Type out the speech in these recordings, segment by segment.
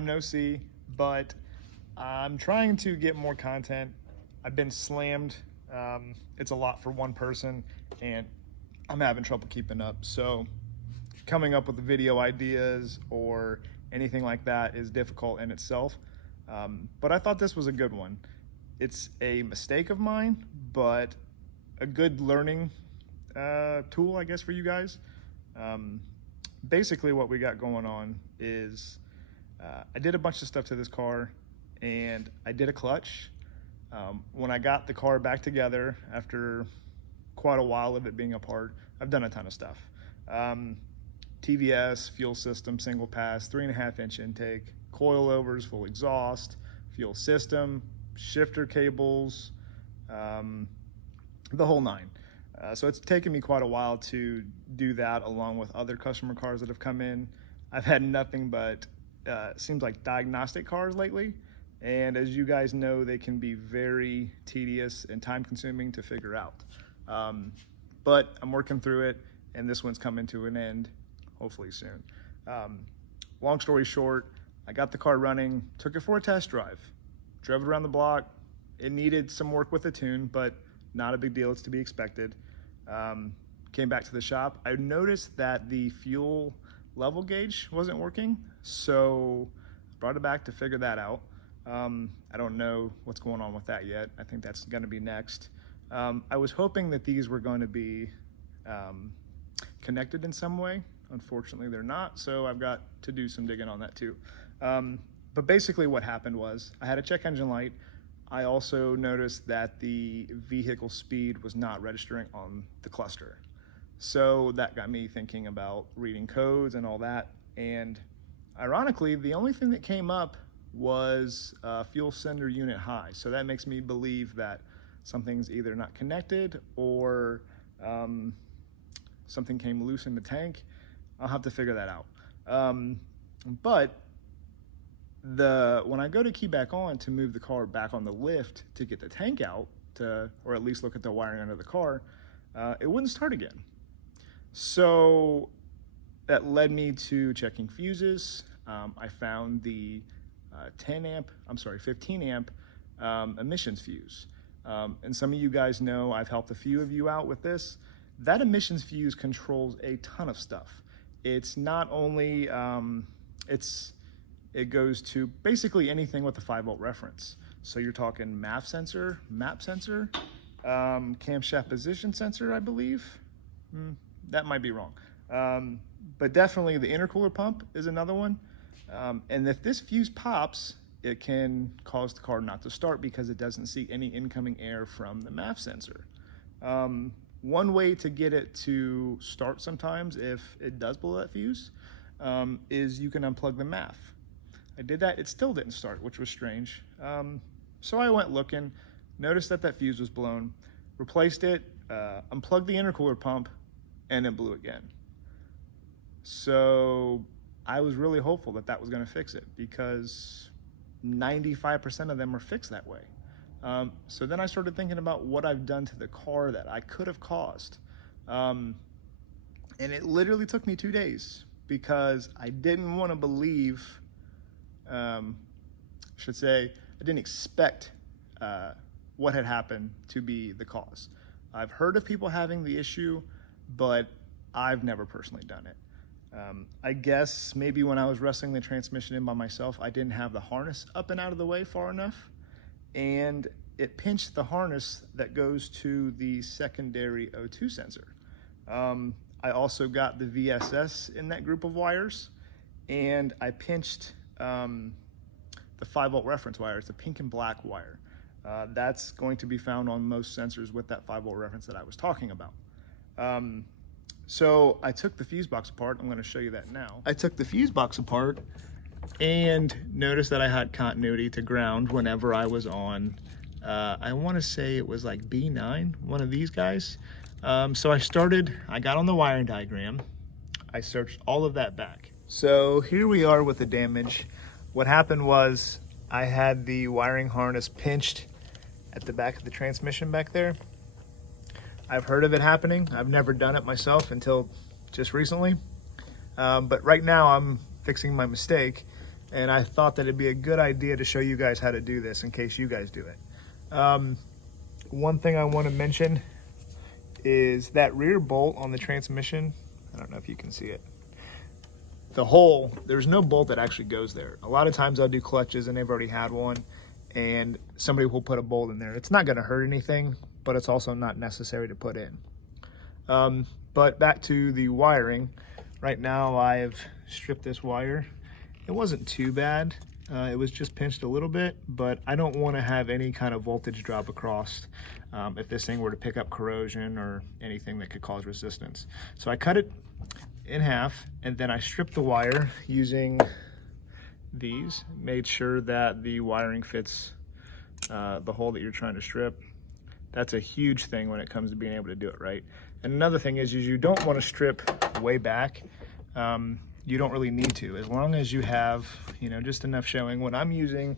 time no see, but I'm trying to get more content. I've been slammed. It's a lot for one person, and I'm having trouble keeping up. So coming up with the video ideas or anything like that is difficult in itself. But I thought this was a good one. It's a mistake of mine, but a good learning tool, I guess, for you guys. Basically what we got going on is I did a bunch of stuff to this car, and I did a clutch. When I got the car back together after quite a while of it being apart, I've done a ton of stuff. TVS, fuel system, single pass, 3.5-inch intake, coilovers, full exhaust, fuel system, shifter cables, the whole nine. So it's taken me quite a while to do that, along with other customer cars that have come in. I've had nothing but seems like diagnostic cars lately, and as you guys know, they can be very tedious and time consuming to figure out. But I'm working through it, and this one's coming to an end hopefully soon. Long story short, I got the car running, took it for a test drive, drove it around the block. It needed some work with the tune, but not a big deal, it's to be expected. Came back to the shop. I noticed that the fuel level gauge wasn't working, so brought it back to figure that out. I don't know what's going on with that yet. I think that's going to be next. I was hoping that these were going to be connected in some way. Unfortunately, they're not, so I've got to do some digging on that too. But basically what happened was I had a check engine light. I also noticed that the vehicle speed was not registering on the cluster. So that got me thinking about reading codes and all that. And ironically, the only thing that came up was fuel sender unit high. So that makes me believe that something's either not connected or something came loose in the tank. I'll have to figure that out. But when I go to key back on to move the car back on the lift to get the tank out, or at least look at the wiring under the car, it wouldn't start again. So that led me to checking fuses. I found the 15 amp emissions fuse. And some of you guys know I've helped a few of you out with this. That emissions fuse controls a ton of stuff. It's not only, it goes to basically anything with a 5-volt reference. So you're talking MAP sensor, camshaft position sensor, I believe. That might be wrong. But definitely the intercooler pump is another one. And if this fuse pops, it can cause the car not to start because it doesn't see any incoming air from the MAF sensor. One way to get it to start sometimes, if it does blow that fuse, is you can unplug the MAF. I did that, it still didn't start, which was strange. So I went looking, noticed that that fuse was blown, replaced it, unplugged the intercooler pump, and it blew again. So I was really hopeful that that was gonna fix it because 95% of them are fixed that way. So then I started thinking about what I've done to the car that I could have caused. And it literally took me 2 days because I didn't want to believe, I didn't expect what had happened to be the cause. I've heard of people having the issue, but I've never personally done it. I guess maybe when I was wrestling the transmission in by myself, I didn't have the harness up and out of the way far enough, and it pinched the harness that goes to the secondary O2 sensor. I also got the VSS in that group of wires, and I pinched the 5-volt reference wire. It's a pink and black wire. That's going to be found on most sensors with that 5-volt reference that I was talking about. So I took the fuse box apart. I'm going to show you that now. I took the fuse box apart and noticed that I had continuity to ground whenever I was on, I want to say it was like B9, one of these guys. So I got on the wiring diagram. I searched all of that back. So here we are with the damage. What happened was I had the wiring harness pinched at the back of the transmission back there. I've heard of it happening. I've never done it myself until just recently. But right now I'm fixing my mistake. and I thought that it'd be a good idea to show you guys how to do this in case you guys do it. One thing I want to mention is that rear bolt on the transmission. I don't know if you can see it. The hole, there's no bolt that actually goes there. A lot of times I'll do clutches and they've already had one, and somebody will put a bolt in there. It's not going to hurt anything, but it's also not necessary to put in. But back to the wiring. Right now I've stripped this wire. It wasn't too bad. It was just pinched a little bit, but I don't want to have any kind of voltage drop across if this thing were to pick up corrosion or anything that could cause resistance. So I cut it in half, and then I stripped the wire using these, made sure that the wiring fits the hole that you're trying to strip. That's a huge thing when it comes to being able to do it right. And another thing is you don't want to strip way back. You don't really need to, as long as you have, just enough showing. What I'm using,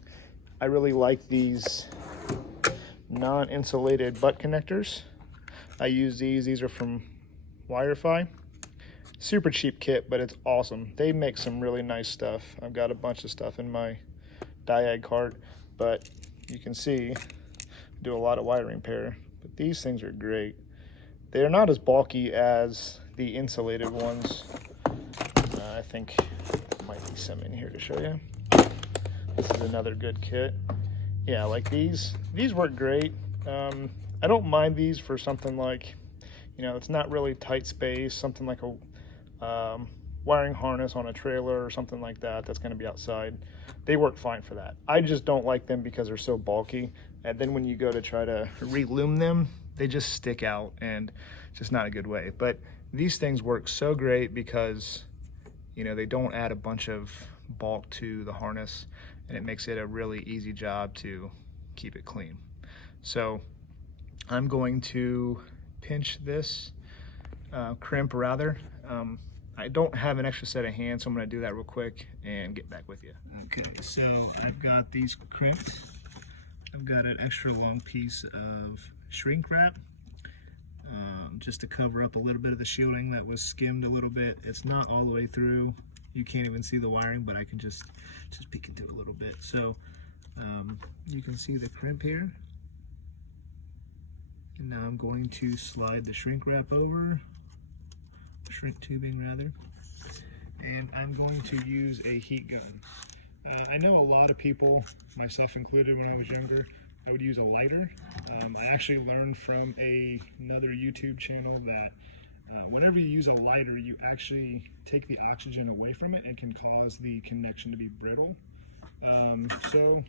I really like these non-insulated butt connectors. I use these are from WireFi. Super cheap kit, but it's awesome. They make some really nice stuff. I've got a bunch of stuff in my Diag cart, but you can see, I do a lot of wiring repair, but these things are great. They're not as bulky as the insulated ones. I think there might be some in here to show you. This is another good kit. Yeah, like these work great. I don't mind these for something like, it's not really tight space, something like a wiring harness on a trailer or something like that that's going to be outside. They work fine for that. I just don't like them because they're so bulky, and then when you go to try to relume them, they just stick out, and it's just not a good way. But these things work so great because they don't add a bunch of bulk to the harness, and it makes it a really easy job to keep it clean. So I'm going to pinch this, crimp rather. I don't have an extra set of hands, so I'm going to do that real quick and get back with you. Okay, so I've got these crimped. I've got an extra long piece of shrink wrap, just to cover up a little bit of the shielding that was skimmed a little bit. It's not all the way through. You can't even see the wiring, but I can just peek into it a little bit. So you can see the crimp here. And now I'm going to slide the shrink wrap over, shrink tubing rather, and I'm going to use a heat gun. I know a lot of people, myself included when I was younger, I would use a lighter. I actually learned from another YouTube channel that whenever you use a lighter, you actually take the oxygen away from it and can cause the connection to be brittle. So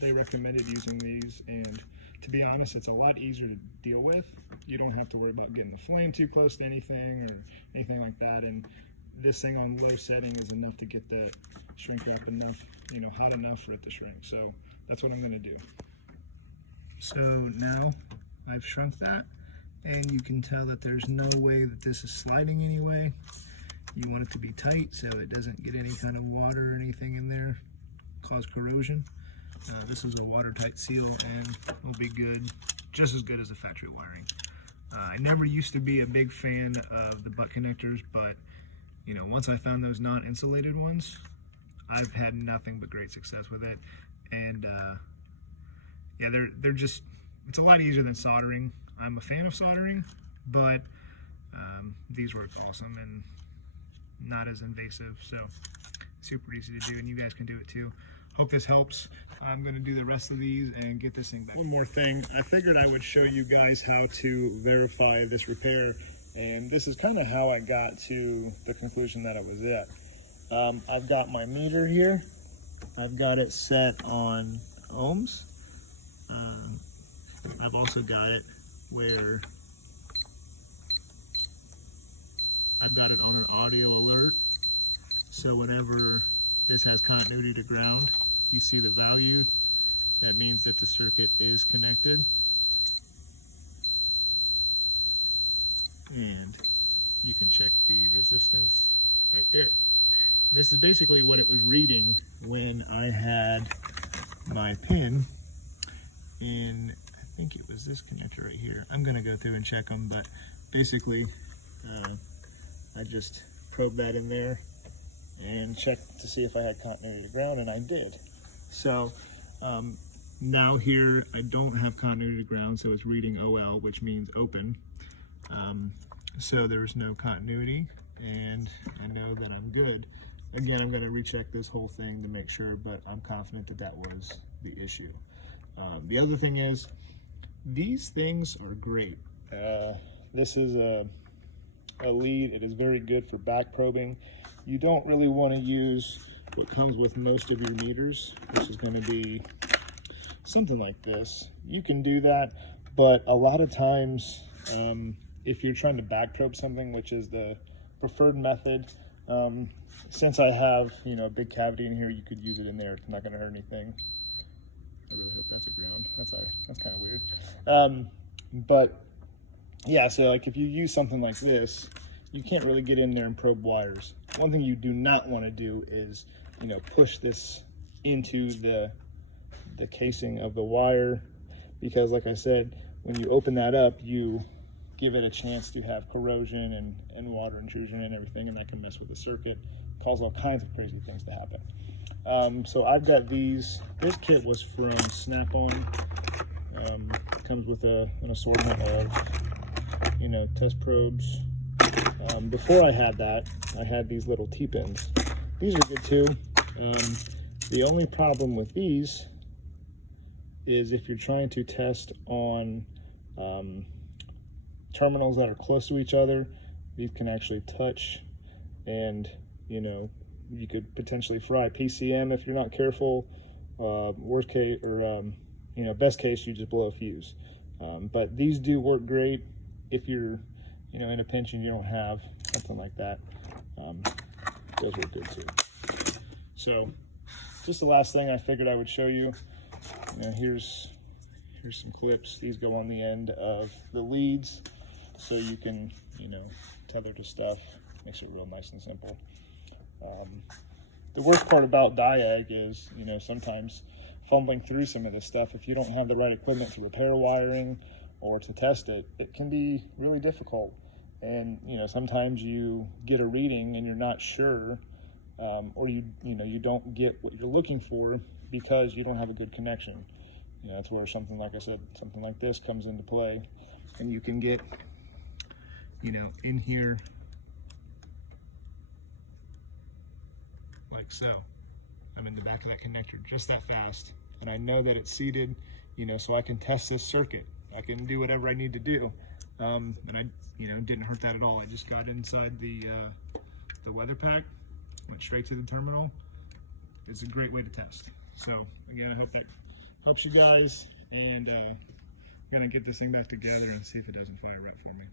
they recommended using these, and to be honest, it's a lot easier to deal with. You don't have to worry about getting the flame too close to anything or anything like that. And this thing on low setting is enough to get that shrink wrap enough, hot enough for it to shrink. So that's what I'm going to do. So now I've shrunk that, and you can tell that there's no way that this is sliding anyway. You want it to be tight so it doesn't get any kind of water or anything in there, cause corrosion. This is a watertight seal and will be good, just as good as the factory wiring. I never used to be a big fan of the butt connectors, but once I found those non-insulated ones, I've had nothing but great success with it. And yeah, they're just, it's a lot easier than soldering. I'm a fan of soldering, but these work awesome and not as invasive, so super easy to do, and you guys can do it too. Hope this helps. I'm going to do the rest of these and get this thing back. One more thing, I figured I would show you guys how to verify this repair, and this is kind of how I got to the conclusion that I was at. I've got my meter here. I've got it set on ohms. I've also got it where I've got it on an audio alert, so whenever this has continuity to ground, you see the value, that means that the circuit is connected. And you can check the resistance right there. And this is basically what it was reading when I had my pin in, I think it was this connector right here. I'm gonna go through and check them, but basically I just probe that in there and check to see if I had continuity to ground, and I did. So now here I don't have continuity to ground, so it's reading OL, which means open. So there's no continuity, and I know that I'm good. Again, I'm going to recheck this whole thing to make sure, but I'm confident that that was the issue. The other thing is, these things are great. This is a lead. It is very good for back probing. You don't really want to use what comes with most of your meters, which is going to be something like this. You can do that, but a lot of times, if you're trying to back probe something, which is the preferred method, since I have, you know, a big cavity in here, you could use it in there. It's not going to hurt anything. I really hope that's a ground. That's kind of weird. But yeah, so like if you use something like this, you can't really get in there and probe wires. One thing you do not want to do is, you know, push this into the casing of the wire, because like I said, when you open that up, you give it a chance to have corrosion and water intrusion and everything, and that can mess with the circuit, cause all kinds of crazy things to happen. So I've got these. This kit was from Snap-on. Comes with an assortment of, you know, test probes. Before I had that, I had these little T-pins. These are good too. The only problem with these is if you're trying to test on terminals that are close to each other, these can actually touch, and you know, you could potentially fry PCM if you're not careful. Worst case, or you know, best case, you just blow a fuse. But these do work great if you're, you know, in a pinch and you don't have something like that. Those work good too. So just the last thing I figured I would show you. You know, here's some clips. These go on the end of the leads, so you can, you know, tether to stuff. Makes it real nice and simple. The worst part about Diag is, you know, sometimes fumbling through some of this stuff, if you don't have the right equipment to repair wiring or to test it, it can be really difficult. And, you know, sometimes you get a reading and you're not sure, or you know, you don't get what you're looking for because you don't have a good connection. You know, that's where something, like I said, something like this comes into play, and you can get, you know, in here like so. I'm in the back of that connector just that fast, and I know that it's seated, you know, so I can test this circuit. I can do whatever I need to do, and I, you know, didn't hurt that at all. I just got inside the weather pack, went straight to the terminal. It's a great way to test. So again, I hope that helps you guys, and I'm gonna get this thing back together and see if it doesn't fire right for me.